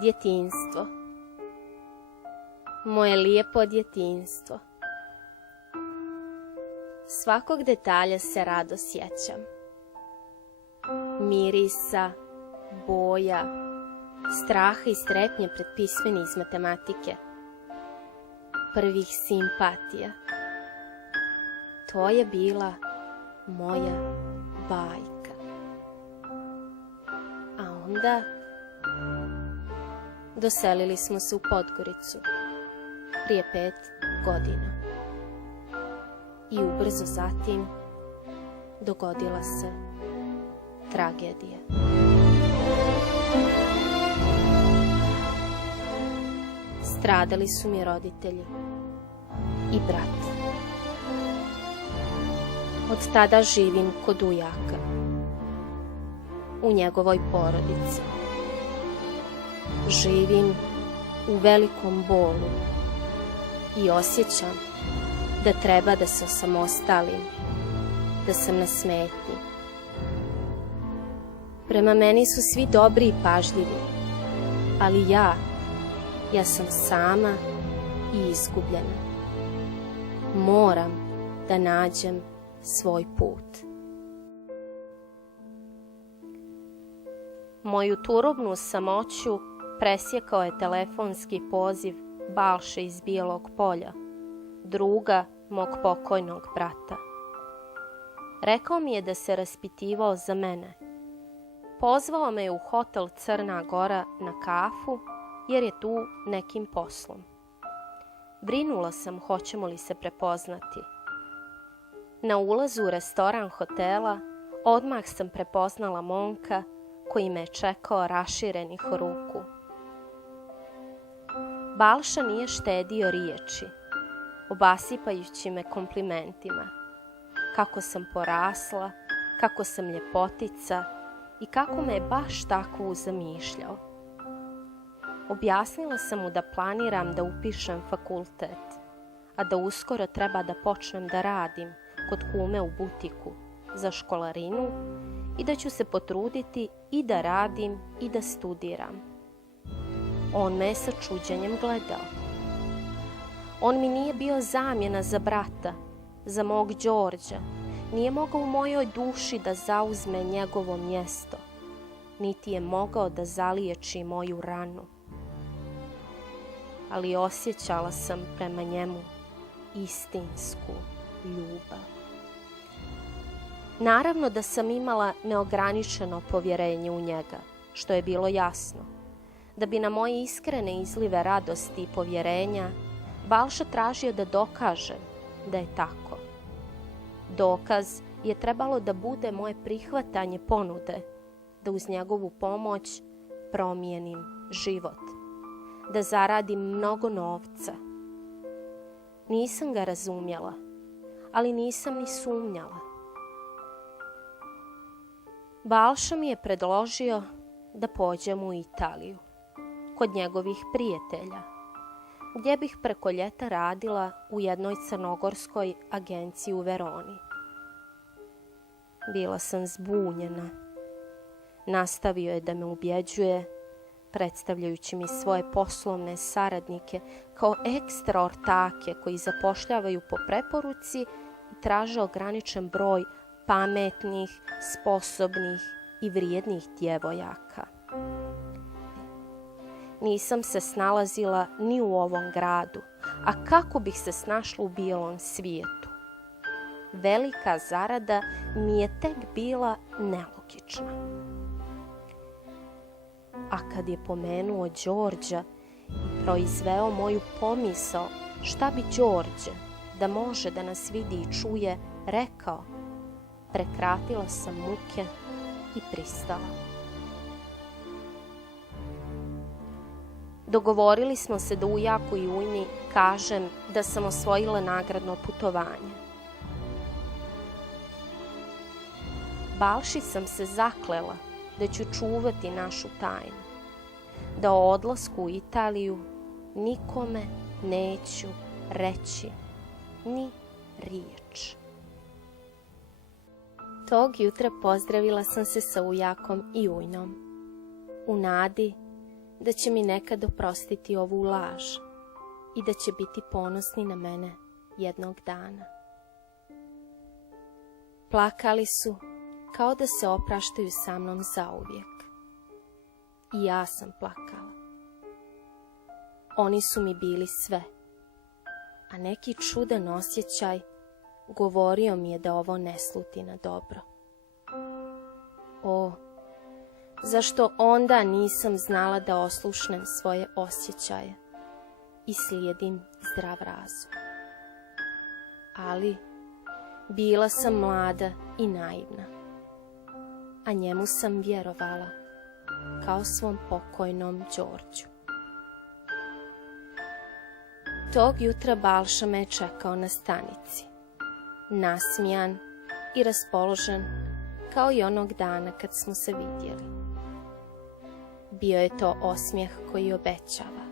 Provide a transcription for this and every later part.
Djetinjstvo. Moje lijepo djetinjstvo. Svakog detalja se rado sjećam. Mirisa, boja, straha i strepnje pred pismeni iz matematike, prvih simpatija. To je bila moja bajka. A onda doselili smo se u Podgoricu prije 5 godina. I ubrzo zatim dogodila se tragedija. Stradali su mi roditelji i brat. Od tada živim kod ujaka, u njegovoj porodici. Živim u velikom bolu i osjećam da treba da se osamostalim, da sam na smetnji. Prema meni su svi dobri i pažljivi, ali ja sam sama i izgubljena. Moram da nađem svoj put. Moju turobnu samoću presjekao je telefonski poziv Balše iz Bijelog Polja, druga mog pokojnog brata. Rekao mi je da se raspitivao za mene. Pozvao me u hotel Crna Gora na kafu, jer je tu nekim poslom. Brinula sam hoćemo li se prepoznati. Na ulazu u restoran hotela odmah sam prepoznala momka koji me je čekao raširenih ruku. Balša nije štedio riječi, obasipajući me komplimentima. Kako sam porasla, kako sam ljepotica i kako me je baš takvu zamišljao. Objasnila sam mu da planiram da upišem fakultet, a da uskoro treba da počnem da radim kod kume u butiku za školarinu i da ću se potruditi i da radim i da studiram. On me je sa čuđenjem gledao. On mi nije bio zamjena za brata, za mog Đorđa, nije mogao u mojoj duši da zauzme njegovo mjesto, niti je mogao da zaliječi moju ranu. Ali osjećala sam prema njemu istinsku ljubav. Naravno da sam imala neograničeno povjerenje u njega, što je bilo jasno. Da bi na moje iskrene izlive radosti i povjerenja Balša tražio da dokažem da je tako. Dokaz je trebalo da bude moje prihvatanje ponude, da uz njegovu pomoć promijenim život, da zaradim mnogo novca. Nisam ga razumjela, ali nisam ni sumnjala. Balša mi je predložio da pođem u Italiju, kod njegovih prijatelja, gdje bih preko ljeta radila u jednoj crnogorskoj agenciji u Veroni. Bila sam zbunjena. Nastavio je da me ubjeđuje, predstavljajući mi svoje poslovne saradnike kao ekstra ortake koji zapošljavaju po preporuci i traže ograničen broj pametnih, sposobnih i vrijednih djevojaka. Nisam se snalazila ni u ovom gradu, a kako bih se snašla u bijelom svijetu? Velika zarada mi je tek bila nelogična. A kad je pomenuo Đorđa i proizveo moju pomisao šta bi Đorđe, da može da nas vidi i čuje, rekao, prekratila sam muke i pristala. Dogovorili smo se da ujaku i ujni kažem da sam osvojila nagradno putovanje. Balši sam se zaklela da ću čuvati našu tajnu, da o odlasku u Italiju nikome neću reći ni riječ. Tog jutra pozdravila sam se sa ujakom i ujnom, u nadi da će mi nekad oprostiti ovu laž i da će biti ponosni na mene jednog dana. Plakali su kao da se opraštaju sa mnom zauvijek. I ja sam plakala. Oni su mi bili sve, a neki čudan osjećaj govorio mi je da ovo ne sluti na dobro. O, zašto onda nisam znala da oslušnem svoje osjećaje i slijedim zdrav razum? Ali bila sam mlada i naivna, a njemu sam vjerovala kao svom pokojnom Đorđu. Tog jutra Balša me je čekao na stanici, nasmijan i raspoložen kao i onog dana kad smo se vidjeli. Bio je to osmijeh koji obećava.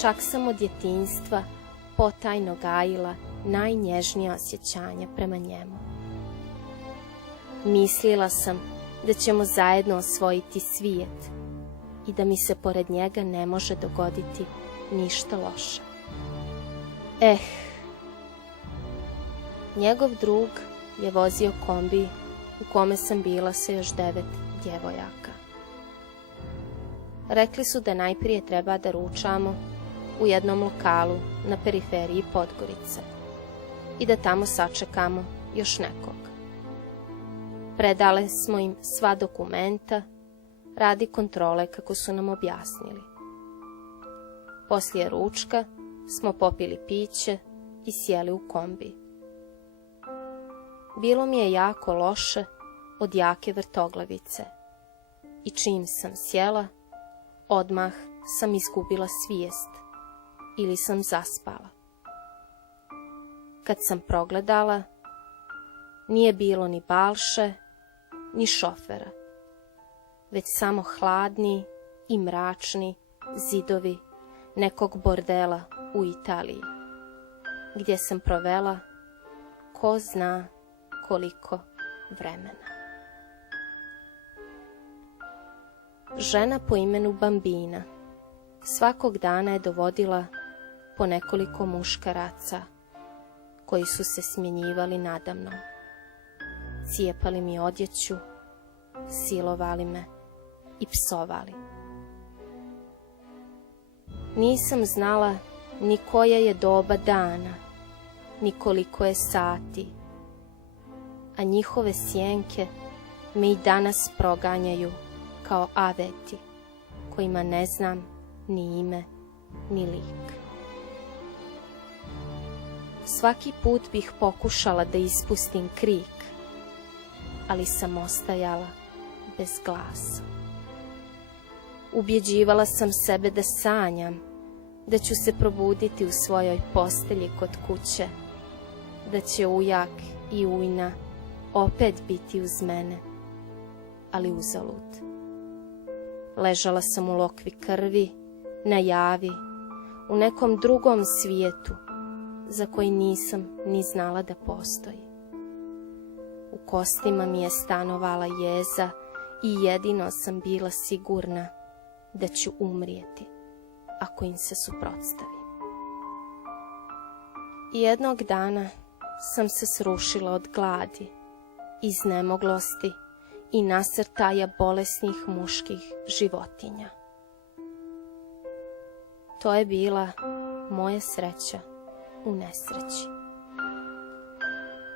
Čak sam od djetinjstva potajno gajila najnježnija osjećanja prema njemu. Mislila sam da ćemo zajedno osvojiti svijet i da mi se pored njega ne može dogoditi ništa loše. Njegov drug je vozio kombi u kome sam bila sa još 9 djevojaka. Rekli su da najprije treba da ručamo u jednom lokalu na periferiji Podgorice i da tamo sačekamo još nekog. Predale smo im sva dokumenta radi kontrole kako su nam objasnili. Poslije ručka smo popili piće i sjeli u kombi. Bilo mi je jako loše od jake vrtoglavice i čim sam sjela, odmah sam izgubila svijest ili sam zaspala. Kad sam progledala, nije bilo ni Balše, ni šofera, već samo hladni i mračni zidovi nekog bordela u Italiji, gdje sam provela ko zna koliko vremena. Žena po imenu Bambina svakog dana je dovodila po nekoliko muškaraca koji su se smjenjivali nadamnom. Cijepali mi odjeću, silovali me i psovali. Nisam znala ni koja je doba dana, ni koliko je sati, a njihove sjenke me i danas proganjaju kao aveti, kojima ne znam ni ime, ni lik. Svaki put bih pokušala da ispustim krik, ali sam ostajala bez glasa. Ubjeđivala sam sebe da sanjam, da ću se probuditi u svojoj postelji kod kuće, da će ujak i ujna opet biti uz mene, ali uzalud. Ležala sam u lokvi krvi, na javi, u nekom drugom svijetu, za koji nisam ni znala da postoji. U kostima mi je stanovala jeza i jedino sam bila sigurna da ću umrijeti ako im se suprotstavim. I jednog dana sam se srušila od gladi, iznemoglosti i nasrtaja bolesnih muških životinja. To je bila moja sreća u nesreći.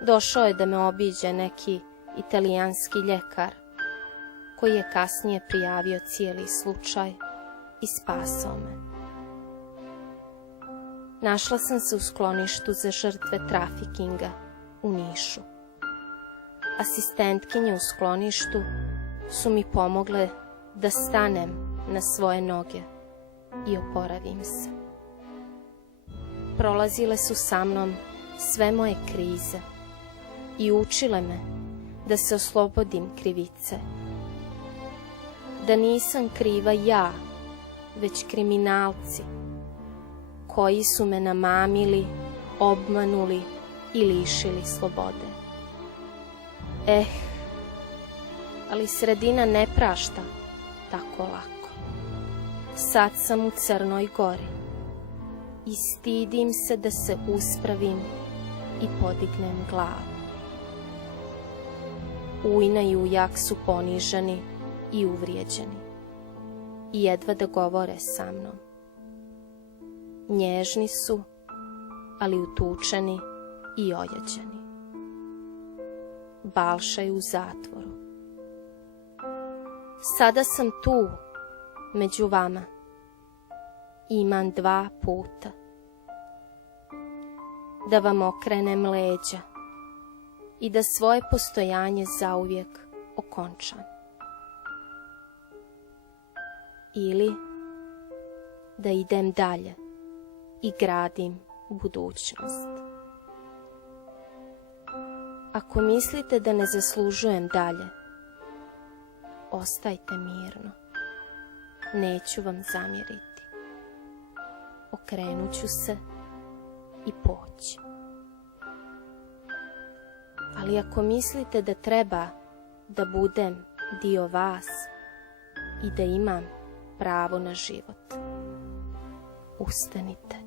Došao je da me obiđe neki italijanski ljekar, koji je kasnije prijavio cijeli slučaj i spasao me. Našla sam se u skloništu za žrtve trafikinga u Nišu. Asistentkinje u skloništu su mi pomogle da stanem na svoje noge i oporavim se. Prolazile su sa mnom sve moje krize i učile me da se oslobodim krivice. Da nisam kriva ja, već kriminalci koji su me namamili, obmanuli i lišili slobode. Ali sredina ne prašta tako lako. Sad sam u Crnoj Gori i stidim se da se uspravim i podignem glavu. Ujna i ujak su poniženi i uvrijeđeni i jedva da govore sa mnom. Nježni su, ali utučeni i ojađeni. Balša je u zatvoru. Sada sam tu, među vama. Imam 2 puta. Da vam okrenem leđa i da svoje postojanje zauvijek okončam. Ili da idem dalje i gradim budućnost. Ako mislite da ne zaslužujem dalje, ostajte mirno. Neću vam zamjeriti. Okrenut ću se i poći. Ali ako mislite da treba da budem dio vas i da imam pravo na život, ustanite.